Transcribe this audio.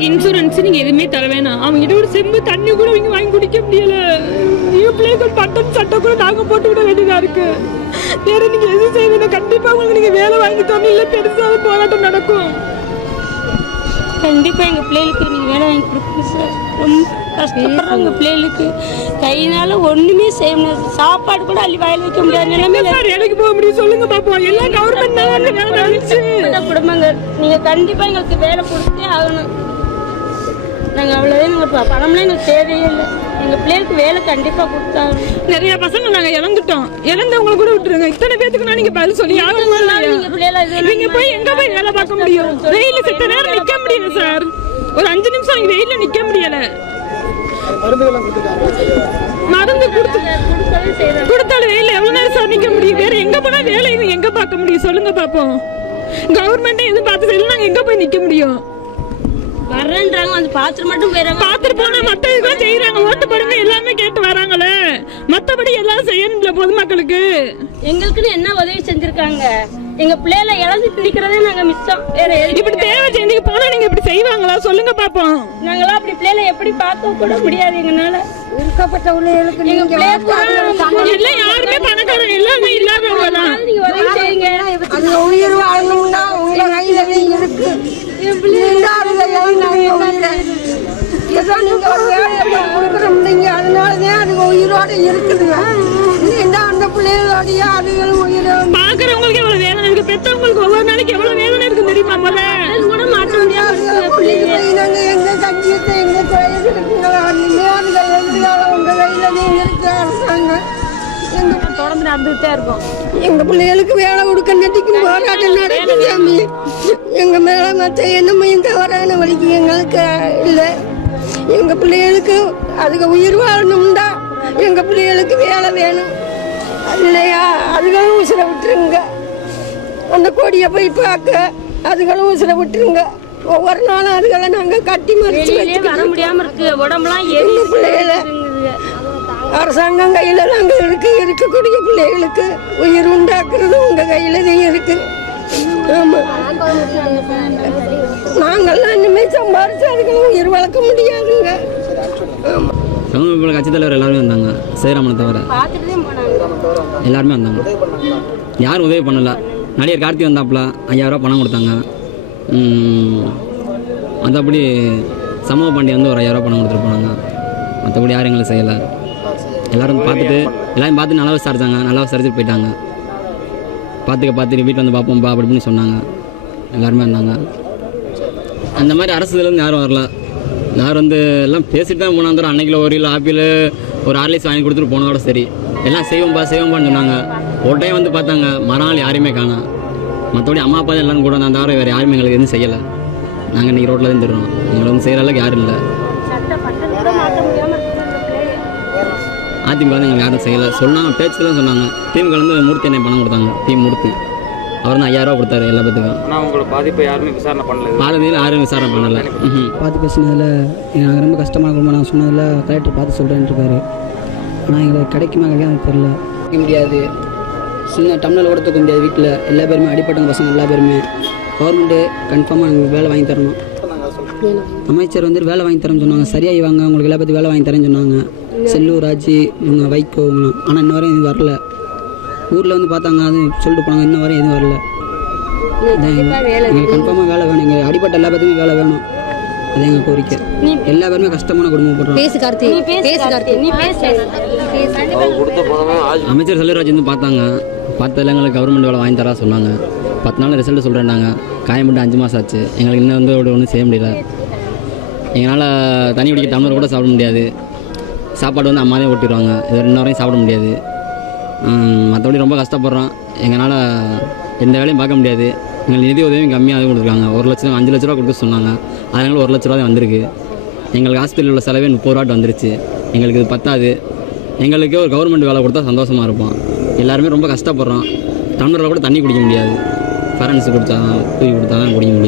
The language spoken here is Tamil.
எனக்கு இன்சூரன்ஸ் நீங்க எதுவுமே தர வேணாம். அவங்க கிட்ட ஒரு செம்பு தண்ணி கூட நீங்க வாங்கி குடிக்க முடியல. எங்க பிள்ளைக்கு பட்டன் சட்டை கூட நாங்க போட்டு விட வேண்டியதா இருக்கு. வேற நீங்க எது செய்வீங்க? கண்டிப்பா உங்களுக்கு நீங்க வேலை வாங்கி தரணும், இல்ல பெருசாக போராட்டம் நடக்கும். கண்டிப்பாக எங்கள் பிள்ளைகளுக்கு நீங்கள் வேலை வாங்கி கொடுக்குங்க சார். ரொம்ப கஷ்டப்படுறாங்க பிள்ளைகளுக்கு. கையினால ஒன்றுமே செய்ய முடியாது. சாப்பாடு கூட அள்ளி வாயில் வைக்க முடியாது நிலைமையில வேலைக்கு போக முடியும். சொல்லுங்க பாப்போம். எல்லாம் கவர்மெண்ட் குடும்பங்கள். நீங்கள் கண்டிப்பாக எங்களுக்கு வேலை கொடுத்தே ஆகணும். நாங்கள் அவ்வளோதான். எங்கள் பணம்லாம் எங்களுக்கு தேவையே இல்லை. எங்கள் பிள்ளைகளுக்கு வேலை கண்டிப்பாக கொடுத்தாங்க. நிறைய பசங்க நாங்கள் இழந்துட்டோம். இழந்தவங்களை கூட விட்டுருங்க. இத்தனை பேருக்கு நான் நீங்க பதில் சொல்லி நீங்க போய் எங்க போய் வேலை பார்க்க முடியும்? வெயில செத்த நேரம் நிக்க முடியல சார். ஒரு 5 நிமிஷம் நீங்க வெயில நிக்க முடியல. மருந்து கொடுத்தாலும் வெயில எவ்வளவு நேரம் சார் நிக்க முடியும்? வேற எங்க போனா வேலை எங்க பார்க்க முடியும்? சொல்லுங்க பாப்போம். கவர்மெண்ட் எதுவும் பார்த்து செய்யல, நாங்க எங்க போய் நிக்க முடியும்? வர்றேன்றாங்க, வந்து பார்த்துட்டு மட்டும் போயிடறாங்க. பார்த்துட்டு போனா மத்த இதுதான் செய்யறாங்க. ஓட்டு போடுங்க எல்லாமே கேட்டு வராங்களே. மத்தபடி எல்லாம் செய்யணும்ல பொதுமக்களுக்கு. எங்களுக்குன்னு என்ன உதவி செஞ்சிருக்காங்க? எங்க பிள்ளைல இழந்து பிடிக்கிறதே நாங்க மிச்சம். வேற இப்படி தேவை செஞ்சு போனா நீங்க இப்படி செய்வாங்களா? சொல்லுங்க பாப்போம். நாங்களாம் அப்படி பிள்ளைல எப்படி பார்க்க கூட முடியாது. எங்கனால இருக்கப்பட்ட உள்ளவங்களுக்கு எங்க பிள்ளை எல்லாம் யாருமே பணக்காரங்க எல்லாமே இல்லாதவங்க தான். நீங்க உதவி செய்யுங்க. அது உயிர் வாழணும்னா உங்க கையிலவே இருக்கு. என் பிள்ளை ஏதோ நீங்க ஒரு வேலையை கொடுக்குறீங்க, அதனாலதான் அது உயிரோட இருக்குதுங்க. அந்த பிள்ளைகளுடைய அதுகளும் உயிரோடு பாக்குறவங்களுக்கு எவ்வளவு வேதனை இருக்கு. பெற்றவங்களுக்கு ஒவ்வொரு நாளைக்கு எவ்வளவு வேதனை இருக்கு தெரியுமா? கூட மாற்ற முடியாது. நாங்க எங்க கட்சியத்தை எங்க இருக்குங்களா எதிர்காலம் உங்க கையிலவே இருக்கு. அரசாங்கம் தொடர்ந்து நடந்துகிட்டே இருக்கும். எங்க பிள்ளைகளுக்கு வேலை கொடுக்க நட்டிக்கும் போராட்டம் நடக்கும் சாமி. எங்க மேல மற்ற என்னமையும் தவறான வழிக்கு எங்களுக்கு இல்லை. எங்க பிள்ளைகளுக்கு அதுக்கு உயிர் வாழணும்டா. எங்க பிள்ளைகளுக்கு வேலை வேணும் இல்லையா? அதுகளும் உசிர விட்டுருங்க. அந்த கொடியை போய் பார்க்க அதுகளும் உசிர விட்டுருங்க. ஒவ்வொரு நாளும் அதுகளை நாங்க கட்டி மறிச்சு வர முடியாம இருக்கு. உடம்புலாம் எங்க பிள்ளைகள அரசாங்கம் கையில நாங்க இருக்கக்கூடிய பிள்ளைகளுக்கு உயிர் உண்டாக்குறது உங்க கையில தான் இருக்கு. ஆமா, நாங்கெல்லாம் இனிமே சம்பாரிச்சு அதுக்கு உயிர் வளர்க்க முடியாதுங்க. தமிழ் கட்சி தலைவர் எல்லாருமே வந்தாங்க. சேராமனை தவிர எல்லாருமே வந்தாங்க. யாரும் உதவி பண்ணல. நடிகர் கார்த்தி வந்தாப்புல 5000 ரூபா பணம் கொடுத்தாங்க. மற்றபடி சமூக பாண்டி வந்து ஒரு 5000 ரூபா பணம் கொடுத்துட்டு போனாங்க. மற்றபடி யாரும் எங்களை செய்யலை. எல்லோரும் பார்த்து நல்லா விசாரித்தாங்க. நல்லா விசாரிச்சுட்டு போயிட்டாங்க. பார்த்துட்டு வீட்டில் வந்து பார்ப்போம்ப்பா அப்படின்னு சொன்னாங்க. எல்லாருமே வந்தாங்க. அந்த மாதிரி அரசுலேருந்து யாரும் வரல. யாரும் வந்து எல்லாம் பேசிட்டு தான் போனாங்க. அன்னைக்கில் ஒரு கிலோ ஆப்பிள் ஒரு ஆர்லிஸ் வாங்கி கொடுத்துட்டு போனதோட சரி. எல்லாம் செய்வோம்பான்னு சொன்னாங்க. ஒரு டைம் வந்து பார்த்தாங்க, மறுநாள் யாரையுமே காணோம். மற்றபடி அம்மா அப்பா தான் எல்லோரும் கூட வந்தால் தவிர வேறு யாருமே எங்களுக்கு எதுவும் செய்யலை. நாங்கள் இன்றைக்கி ரோட்டில் தான் தருவோம். எங்களை வந்து செய்கிற அளவுக்கு யாரும் இல்லை. அதிமுக வந்து எங்களுக்கு யாரும் செய்யலை. சொன்னாங்க, பேச்சு தான் சொன்னாங்க. திமுக வந்து மூர்த்தி என்ன பணம் கொடுத்தாங்க. மூர்த்தி அவர் தான் 5000 ரூபா கொடுத்தாரு எல்லா பேத்துக்கும். ஆனால் உங்களோட பாதிப்பை யாருமே விசாரணை பண்ணல. பாதிப்பில் யாரும் விசாரணை பண்ணலை. பார்த்து பேசினதில் எனக்கு ரொம்ப கஷ்டமாக இருக்கும். நான் சொன்னதில் கலெக்டர் பார்த்து சொல்கிறேன்னு இருக்காரு. ஆனால் எங்களுக்கு கிடைக்குமா கிடைக்காது தெரில. முடியாது, சின்ன டம்ளர் கூட தூக்க முடியாது. வீட்டில் எல்லா பேருமே அடிப்பட்டவங்க பசங்க எல்லா பேருமே. கவர்மெண்ட்டு கன்ஃபார்மாக எங்களுக்கு வேலை வாங்கி தரணும். அமைச்சர் வந்து வேலை வாங்கி தரேன்னு சொன்னாங்க. சரியாகி வாங்க, உங்களுக்கு எல்லா பேருக்கு வேலை வாங்கி தரேன்னு சொன்னாங்க. செல்லூர் ராஜி இவங்க வைகோ இவங்களும். ஆனால் இன்ன வரையும் எதுவும் வரல. ஊரில் வந்து பார்த்தாங்க, அது சொல்லிட்டு போனாங்க. இன்ன வரையும் எதுவும் வரல. எங்களுக்கு கன்ஃபார்மாக வேலை வேணும். எங்கள் அடிப்பட்ட எல்லா பேருமே வேலை வேணும். அது எங்கள் கோரிக்கை. எல்லா பேருமே கஷ்டமான குடும்பம் போடுறோம். அமைச்சர் செல்லூர்ராஜ் வந்து பார்த்ததில் எங்களுக்கு கவர்மெண்ட் வேலை வாங்கி தரா சொன்னாங்க. 10 நாள் ரிசல்ட் சொல்கிறேன்னாங்க. காயம்பட்டு 5 மாதம் ஆச்சு. எங்களுக்கு இன்னும் வந்து ஒன்றும் செய்ய முடியல. எங்களால் தண்ணி குடிக்க டம்ளர் கூட சாப்பிட முடியாது. சாப்பாடு வந்து அம்மாவே ஓட்டிடுவாங்க. இது 2 வரையும் சாப்பிட முடியாது. மற்றபடி ரொம்ப கஷ்டப்படுறோம். எங்களால் எந்த வேலையும் பார்க்க முடியாது. எங்களுக்கு நிதி உதவியும் கம்மியாக கொடுத்துருக்காங்க. 1 லட்சம் 5 லட்ச ரூபா கொடுக்க சொன்னாங்க. அதனால 1 லட்ச ரூபா தான் வந்திருக்கு. எங்களுக்கு ஹாஸ்பிட்டலில் உள்ள செலவே 30 ரூபாட்டு வந்துருச்சு. எங்களுக்கு இது பத்தாது. எங்களுக்கு ஒரு கவர்மெண்ட் வேலை கொடுத்தா சந்தோஷமாக இருப்போம். எல்லாருமே ரொம்ப கஷ்டப்படுறோம். டம்ளரில் கூட தண்ணி குடிக்க முடியாது. பேரண்ட்ஸு தூக்கி கொடுத்தா தான் குடிக்க முடியும்.